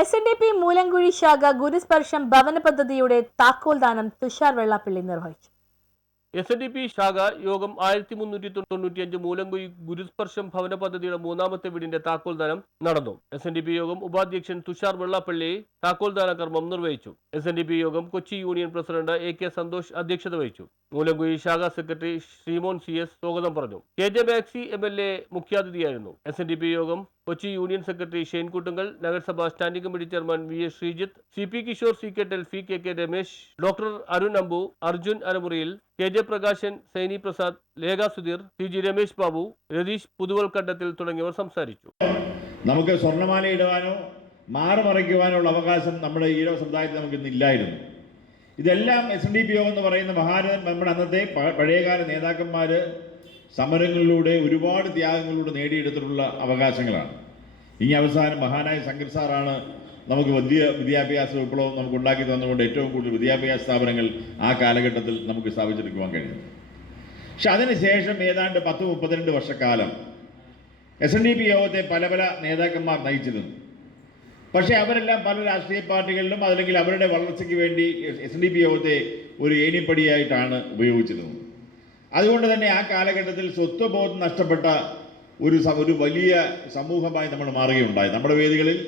S N D P Moolankuzhi ശാഖ ഗുരുസ്പർശം ഭവന പദ്ധതിയുടെ താക്കോൽദാനം തുഷാർ വെള്ളാപ്പള്ളി നിർവഹിച്ചു. എസ് എൻ ഡി പി ശാഖ യോഗം ആയിരത്തി മുന്നൂറ്റി തൊണ്ണൂറ്റിയഞ്ച് മൂലങ്കുഴി ഗുരുസ്പർശം ഭവന പദ്ധതിയുടെ മൂന്നാമത്തെ വീടിന്റെ താക്കോൽദാനം നടന്നു. എസ് എൻ ഡി പി യോഗം ഉപാധ്യക്ഷൻ തുഷാർ വെള്ളാപ്പള്ളി താക്കോൽദാന കർമ്മം നിർവഹിച്ചു. എസ് എൻ ഡി പി യോഗം Kochi union president A K Santhosh അധ്യക്ഷത വഹിച്ചു. മൂലങ്കുഴി ശാഖ സെക്രട്ടറി ശ്രീമോൻ സി എസ് സ്വാഗതം പറഞ്ഞു. K J Maxy M L A മുഖ്യാതിഥിയായിരുന്നു. S N D P യോഗം കൊച്ചി യൂണിയൻ സെക്രട്ടറി ഷെയ്ൻ കുട്ടുങ്കൽ നഗരസഭാ standing committee chairman V S Sreejith C P Kishore C K Delphy K K Ramesh doctor Arun Ambu Arjun Aramuriyil K J Prakashan Saini Prasad Lekha Sudheer T G Ramesh Babu Ratheesh Puthuvalkandathil തുടങ്ങിയവർ സംസാരിച്ചു. നമുക്ക് സ്വർണമാല ഇടുവാനോ മാറുമറയ്ക്കുവാനുള്ള അവകാശം നമ്മുടെ ഈഴവ സമുദായത്തിൽ നമുക്ക് ഇന്നില്ലായിരുന്നു ഇതെല്ലാം S D P O എന്ന് പറയുന്ന മഹാരഥൻ നമ്മുടെ അന്നത്തെ പഴയകാല നേതാക്കന്മാർ സമരങ്ങളിലൂടെ ഒരുപാട് ത്യാഗങ്ങളിലൂടെ നേടിയെടുത്തിട്ടുള്ള അവകാശങ്ങളാണ്. ഇനി അവസാനം മഹാനായ ശങ്കർ സാറാണ് നമുക്ക് വലിയ വിദ്യാഭ്യാസ വിപ്ലവം നമുക്ക് ഉണ്ടാക്കി തന്നുകൊണ്ട് ഏറ്റവും കൂടുതൽ വിദ്യാഭ്യാസ സ്ഥാപനങ്ങൾ ആ കാലഘട്ടത്തിൽ നമുക്ക് സ്ഥാപിച്ചെടുക്കുവാൻ കഴിഞ്ഞു പക്ഷെ അതിനുശേഷം ഏതാണ്ട് പത്ത് മുപ്പത്തിരണ്ട് വർഷക്കാലം എസ് എൻ ഡി പി യോഗത്തെ പല പല നേതാക്കന്മാർ നയിച്ചിരുന്നു. പക്ഷേ അവരെല്ലാം പല രാഷ്ട്രീയ പാർട്ടികളിലും അതല്ലെങ്കിൽ അവരുടെ വളർച്ചയ്ക്ക് വേണ്ടി എസ് എൻ ഡി പി യോഗത്തെ ഒരു ഏണിപ്പടിയായിട്ടാണ് ഉപയോഗിച്ചിരുന്നത്. അതുകൊണ്ട് തന്നെ ആ കാലഘട്ടത്തിൽ സ്വത്വബോധം നഷ്ടപ്പെട്ട ഒരു ഒരു വലിയ സമൂഹമായി നമ്മൾ മാറുകയുണ്ടായി. നമ്മുടെ വേദികളിൽ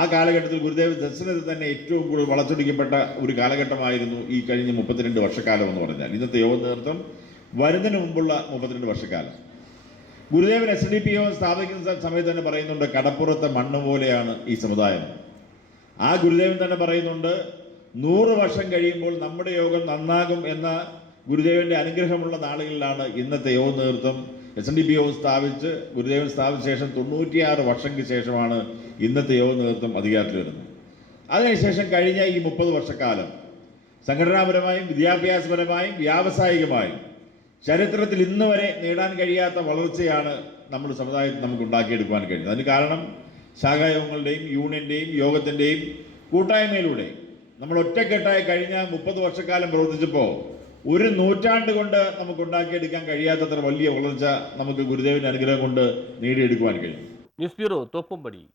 ആ കാലഘട്ടത്തിൽ ഗുരുദേവ ദർശനത്തിൽ തന്നെ ഏറ്റവും കൂടുതൽ വളച്ചൊടിക്കപ്പെട്ട ഒരു കാലഘട്ടമായിരുന്നു ഈ കഴിഞ്ഞ മുപ്പത്തിരണ്ട് വർഷക്കാലം എന്ന് പറഞ്ഞാൽ. ഇന്നത്തെ യോഗ നേതൃത്വം വരുന്നതിന് മുമ്പുള്ള മുപ്പത്തിരണ്ട് വർഷക്കാലം. ഗുരുദേവൻ എസ് ഡി പി യോഗം സ്ഥാപിക്കുന്ന സമയത്ത് തന്നെ പറയുന്നുണ്ട് കടപ്പുറത്തെ മണ്ണ് പോലെയാണ് ഈ സമുദായം. ആ ഗുരുദേവൻ തന്നെ പറയുന്നുണ്ട് നൂറ് വർഷം കഴിയുമ്പോൾ നമ്മുടെ യോഗം നന്നാകും എന്ന ഗുരുദേവന്റെ അനുഗ്രഹമുള്ള നാളുകളിലാണ് ഇന്നത്തെ യോഗ നേതൃത്വം എസ് എൻ ഡി പി യോഗം സ്ഥാപിച്ച് ഗുരുദേവൻ സ്ഥാപിച്ച ശേഷം തൊണ്ണൂറ്റിയാറ് വർഷങ്ങൾക്ക് ശേഷമാണ് ഇന്നത്തെ യോഗ നേതൃത്വം അധികാരത്തിൽ വരുന്നത്. അതിനുശേഷം കഴിഞ്ഞ ഈ മുപ്പത് വർഷക്കാലം സംഘടനാപരമായും വിദ്യാഭ്യാസപരമായും വ്യാവസായികമായും ചരിത്രത്തിൽ ഇന്ന് വരെ നേടാൻ കഴിയാത്ത വളർച്ചയാണ് നമ്മൾ സമുദായത്തിൽ നമുക്ക് ഉണ്ടാക്കിയെടുക്കുവാൻ കഴിഞ്ഞത്. അതിന് കാരണം ശാഖായോഗങ്ങളുടെയും യൂണിയന്റെയും യോഗത്തിന്റെയും കൂട്ടായ്മയിലൂടെ നമ്മൾ ഒറ്റക്കെട്ടായി കഴിഞ്ഞ മുപ്പത് വർഷക്കാലം പ്രവർത്തിച്ചപ്പോൾ ഒരു നൂറ്റാണ്ട് കൊണ്ട് നമുക്ക് ഉണ്ടാക്കിയെടുക്കാൻ കഴിയാത്തത്ര വലിയ വളർച്ച നമുക്ക് ഗുരുദേവന്റെ അനുഗ്രഹം കൊണ്ട് നേടിയെടുക്കുവാൻ കഴിയും. News bureau Thoppumpady.